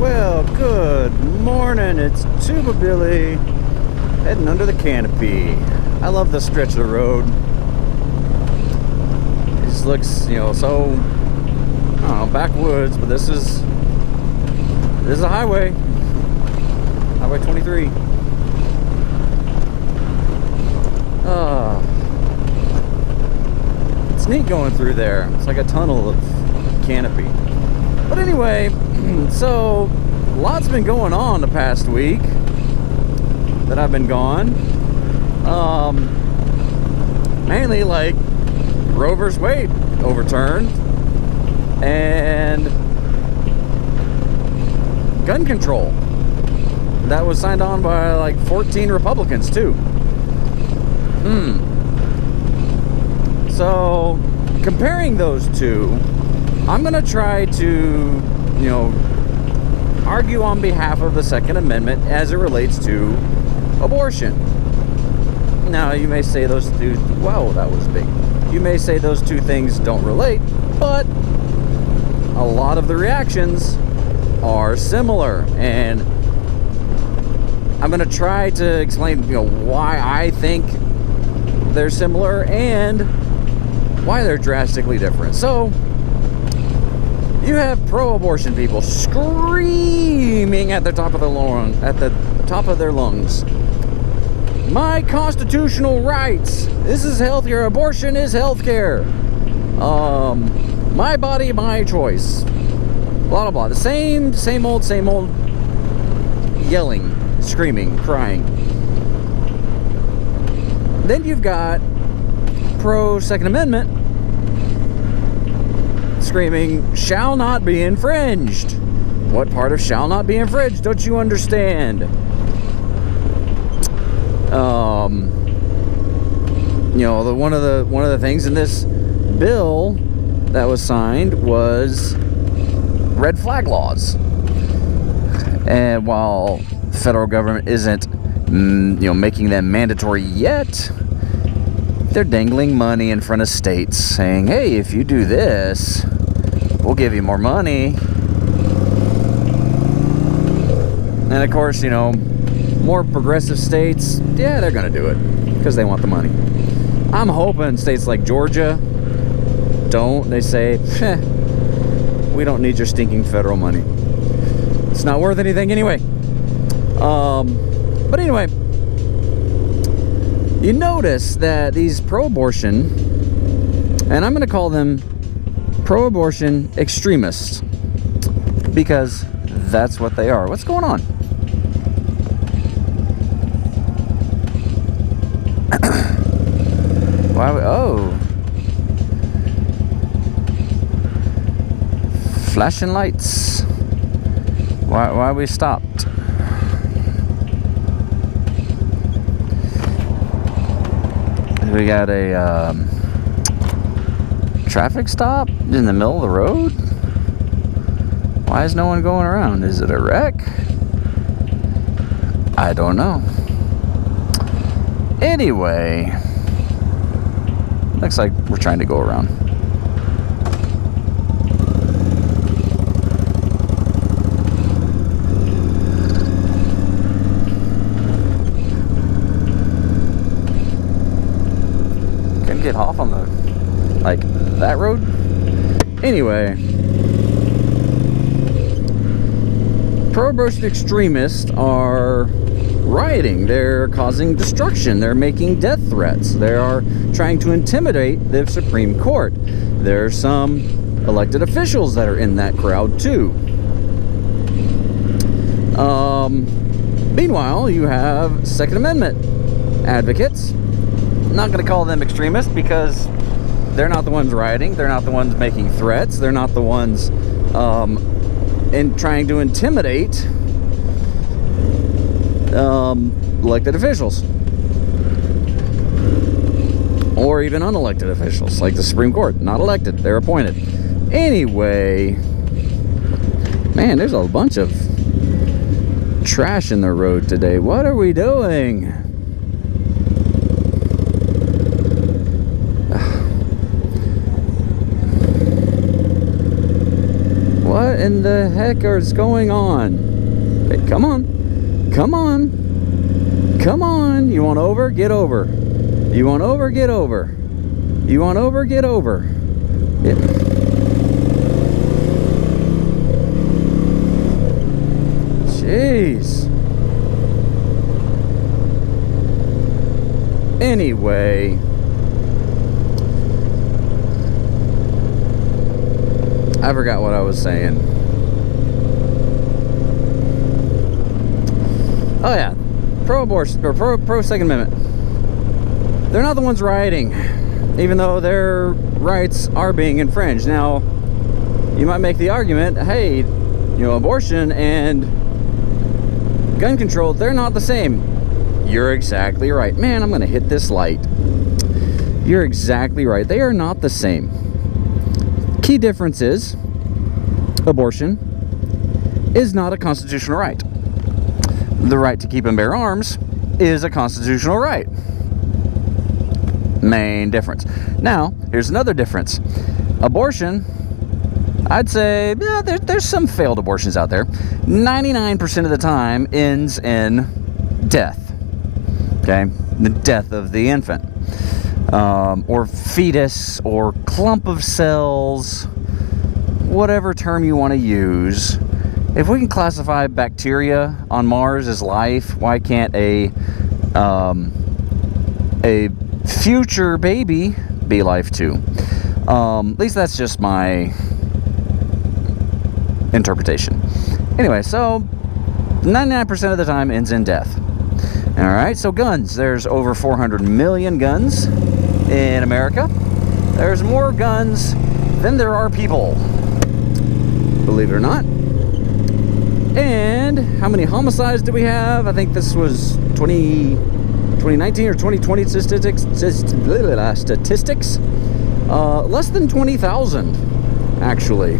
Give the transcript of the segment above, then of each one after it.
Well, good morning. It's Tuba Billy heading under the canopy. I love this stretch of the road. It just looks, so, I don't know, backwoods, but this is a highway. Highway 23. It's neat going through there. It's like a tunnel of canopy. But anyway, so lots been going on the past week that I've been gone. Mainly like Roe vs. Wade overturned and gun control that was signed on by like 14 Republicans too. So comparing those two, I'm gonna try to, argue on behalf of the Second Amendment as it relates to abortion. Now, you may say those two, wow, that was big. You may say those two things don't relate, but a lot of the reactions are similar, and I'm gonna try to explain, why I think they're similar and why they're drastically different. So, you have pro-abortion people screaming at the top of their lungs. My constitutional rights. This is healthcare. Abortion is healthcare. My body, my choice. Blah blah blah. The same old yelling, screaming, crying. Then you've got pro-Second Amendment screaming, shall not be infringed. What part of shall not be infringed don't you understand? One of the things in this bill that was signed was red flag laws. And while the federal government isn't, making them mandatory yet, they're dangling money in front of states saying, hey, if you do this, we'll give you more money. And of course, more progressive states, yeah, they're gonna do it because they want the money. I'm hoping states like Georgia don't. They say, we don't need your stinking federal money. It's not worth anything anyway. But anyway, you notice that these pro-abortion, and I'm going to call them pro-abortion extremists, because that's what they are. What's going on? Flashing lights. Why we stopped? We got a traffic stop in the middle of the road. Why is no one going around? Is it a wreck? I don't know. Anyway, looks like we're trying to go around. Couldn't get off on that road. Anyway, pro-abortion extremists are rioting. They're causing destruction. They're making death threats. They are trying to intimidate the Supreme Court. There's some elected officials that are in that crowd too. Meanwhile, you have Second Amendment advocates. I'm not going to call them extremists because they're not the ones rioting. They're not the ones making threats. They're not the ones trying to intimidate elected officials. Or even unelected officials, like the Supreme Court. Not elected, they're appointed. Anyway, man, there's a bunch of trash in the road today. What are we doing? What What in the heck is going on? Hey, come on. Come on. Come on. You want over? Get over. You want over? Get over. You want over? Get over. Yeah. Jeez. Anyway. I forgot what I was saying. Oh yeah, pro-abortion or pro Second Amendment. They're not the ones rioting, even though their rights are being infringed. Now, you might make the argument, hey, abortion and gun control, they're not the same. You're exactly right. Man, I'm gonna hit this light. You're exactly right. They are not the same. Key difference is abortion is not a constitutional right. The right to keep and bear arms is a constitutional right. Main difference. Now, here's another difference. Abortion, I'd say, yeah, there's some failed abortions out there. 99% of the time ends in death. Okay? The death of the infant. Or fetus, or clump of cells, whatever term you want to use. If we can classify bacteria on Mars as life, why can't a future baby be life too? At least that's just my interpretation. Anyway, so 99% of the time ends in death. All right, so guns. There's over 400 million guns in America. There's more guns than there are people, believe it or not. And how many homicides do we have? I think this was 2019 or 2020 statistics. Less than 20,000, actually.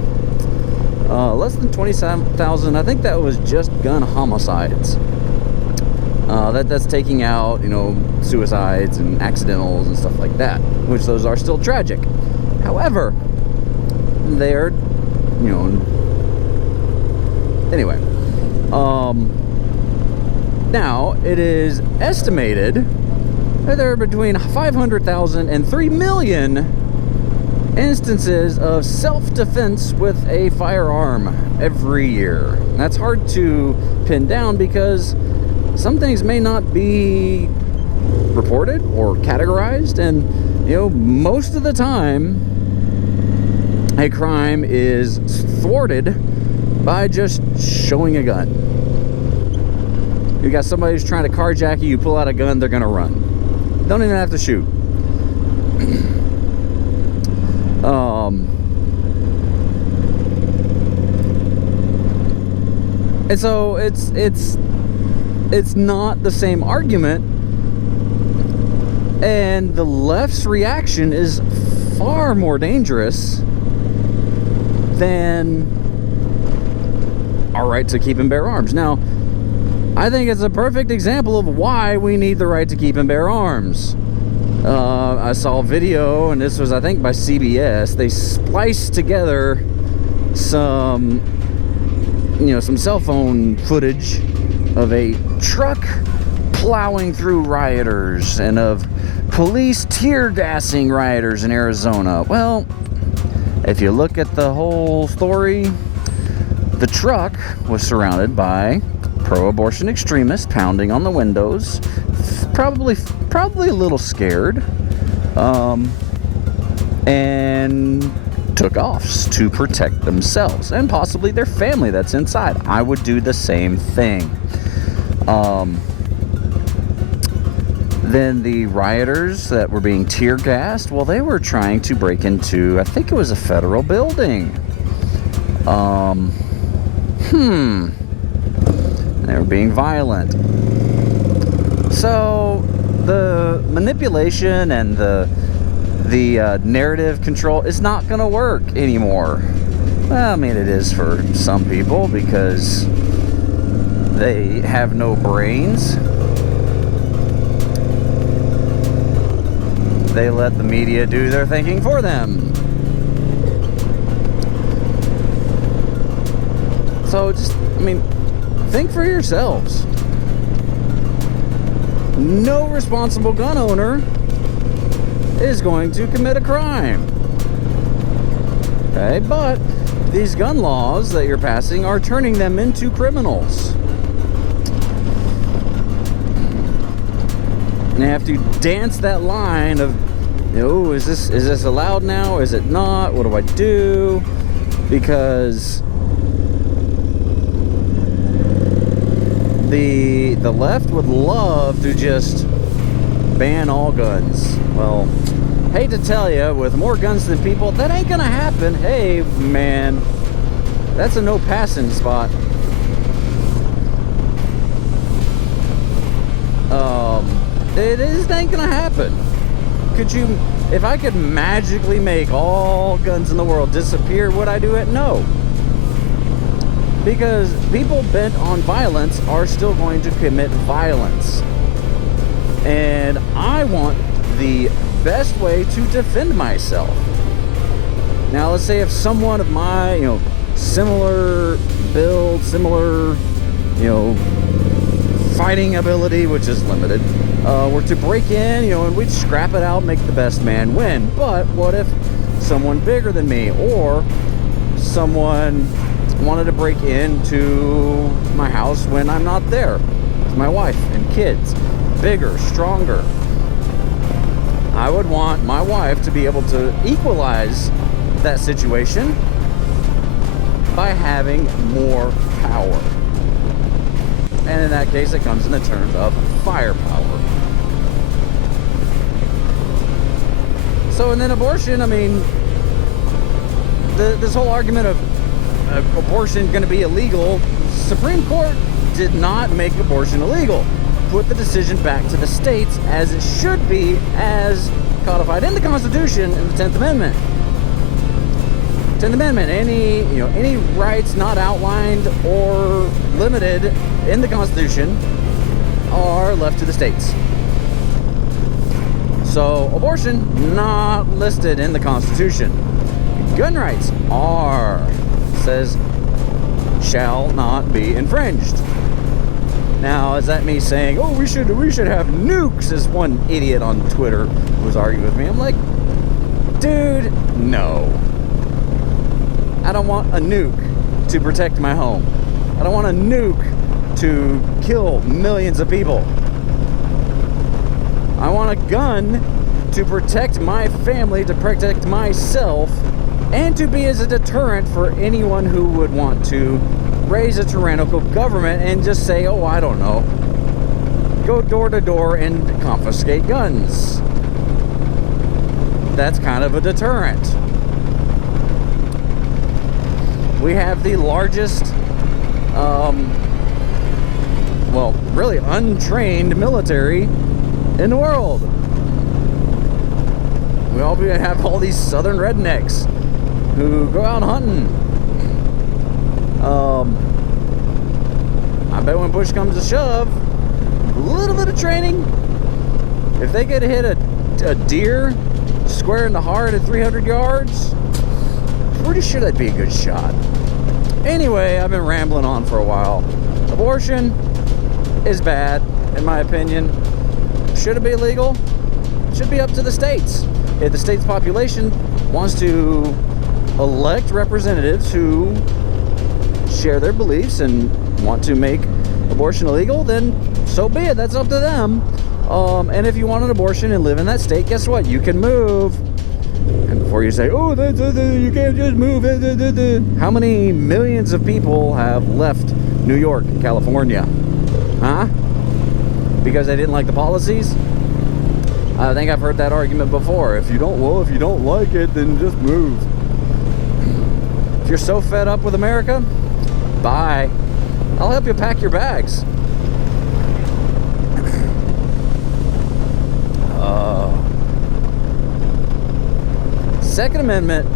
Less than 27,000. I think that was just gun homicides. That's taking out, suicides and accidentals and stuff like that, which those are still tragic. However, they're, anyway. Now, it is estimated that there are between 500,000 and 3 million instances of self-defense with a firearm every year. That's hard to pin down because some things may not be reported or categorized, and most of the time a crime is thwarted by just showing a gun. You got somebody who's trying to carjack you, you pull out a gun, they're gonna run. Don't even have to shoot. And so it's not the same argument, and the left's reaction is far more dangerous than our right to keep and bear arms. Now, I think it's a perfect example of why we need the right to keep and bear arms. I saw a video, and this was, I think, by CBS. They spliced together some cell phone footage of a truck plowing through rioters and of police tear gassing rioters in Arizona. Well, if you look at the whole story, the truck was surrounded by pro-abortion extremists pounding on the windows, probably a little scared, and took off to protect themselves and possibly their family that's inside. I would do the same thing. Then the rioters that were being tear gassed, well, they were trying to break into, I think it was a federal building. They were being violent. So the manipulation and the narrative control is not going to work anymore. Well, I mean, it is for some people because they have no brains. They let the media do their thinking for them. So just, I mean, think for yourselves. No responsible gun owner is going to commit a crime. Okay, but these gun laws that you're passing are turning them into criminals. And you have to dance that line of, is this allowed now? Is it not? What do I do? Because the left would love to just ban all guns. Well, hate to tell you, with more guns than people, that ain't gonna happen. Hey, man, that's a no passing spot. It ain't gonna happen. Could you, if I could magically make all guns in the world disappear, would I do it? No. Because people bent on violence are still going to commit violence. And I want the best way to defend myself. Now, let's say if someone of my, similar build, similar, fighting ability, which is limited, were to break in, and we'd scrap it out, make the best man win. But what if someone bigger than me, or someone wanted to break into my house when I'm not there? My wife and kids, bigger, stronger. I would want my wife to be able to equalize that situation by having more power. And in that case, it comes in the terms of firepower. So, and then abortion, I mean, this whole argument of abortion going to be illegal, Supreme Court did not make abortion illegal. Put the decision back to the states as it should be, as codified in the Constitution in the 10th Amendment. 10th Amendment, any rights not outlined or limited in the Constitution are left to the states. So, abortion, not listed in the Constitution. Gun rights are, says, shall not be infringed. Now, is that me saying, we should have nukes, as one idiot on Twitter was arguing with me? I'm like, dude, no. I don't want a nuke to protect my home. I don't want a nuke to kill millions of people. I want a gun to protect my family, to protect myself, and to be as a deterrent for anyone who would want to raise a tyrannical government and just say, I don't know, go door to door and confiscate guns. That's kind of a deterrent. We have the largest, really untrained military in the world. We all have all these southern rednecks who go out hunting. I bet when push comes to shove, a little bit of training, if they could hit a deer square in the heart at 300 yards, pretty sure that'd be a good shot. Anyway, I've been rambling on for a while. Abortion is bad, in my opinion. Should it be illegal? It should be up to the states. If the state's population wants to elect representatives who share their beliefs and want to make abortion illegal, then so be it. That's up to them. And if you want an abortion and live in that state, guess what? You can move. And before you say, you can't just move. How many millions of people have left New York and California? Huh? Because they didn't like the policies? I think I've heard that argument before. If you don't like it, then just move. If you're so fed up with America, bye. I'll help you pack your bags. Second Amendment,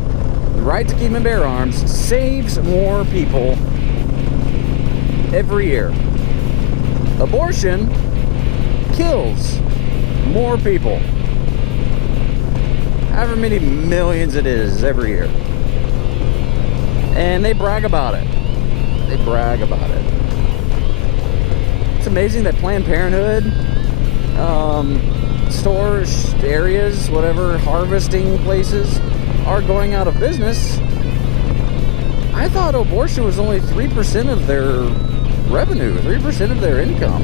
the right to keep and bear arms, saves more people every year. Abortion kills more people. However many millions it is every year. And they brag about it. They brag about it. It's amazing that Planned Parenthood stores, areas, whatever, harvesting places are going out of business. I thought abortion was only 3% of their revenue, 3% of their income.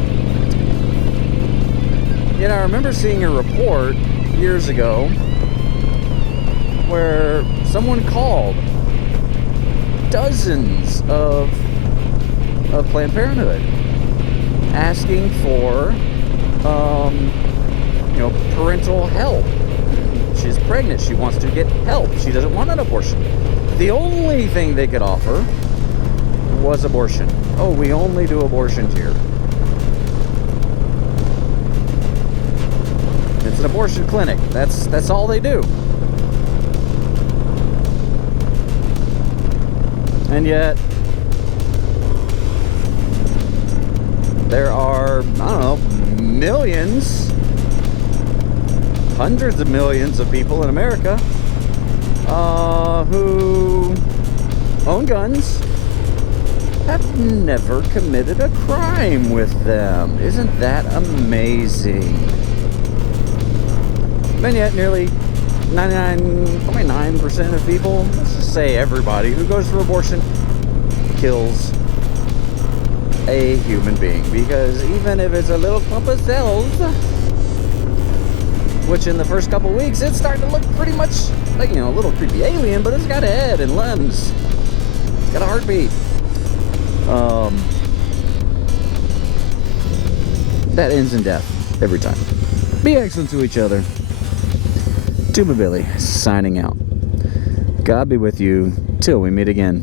Yet I remember seeing a report years ago where someone called dozens of Planned Parenthood asking for parental help. She's pregnant, she wants to get help, she doesn't want an abortion. The only thing they could offer was abortion. Oh, we only do abortions here. It's an abortion clinic. That's all they do. And yet there are, I don't know, millions, hundreds of millions of people in America who own guns, have never committed a crime with them. Isn't that amazing? And yet nearly 99.9% of people, let's just say everybody who goes for abortion, kills a human being. Because even if it's a little clump of cells, which in the first couple weeks it's starting to look pretty much like, a little creepy alien, but it's got a head and limbs, it's got a heartbeat. That ends in death every time. Be excellent to each other. Tuba Billy signing out. God be with you till we meet again.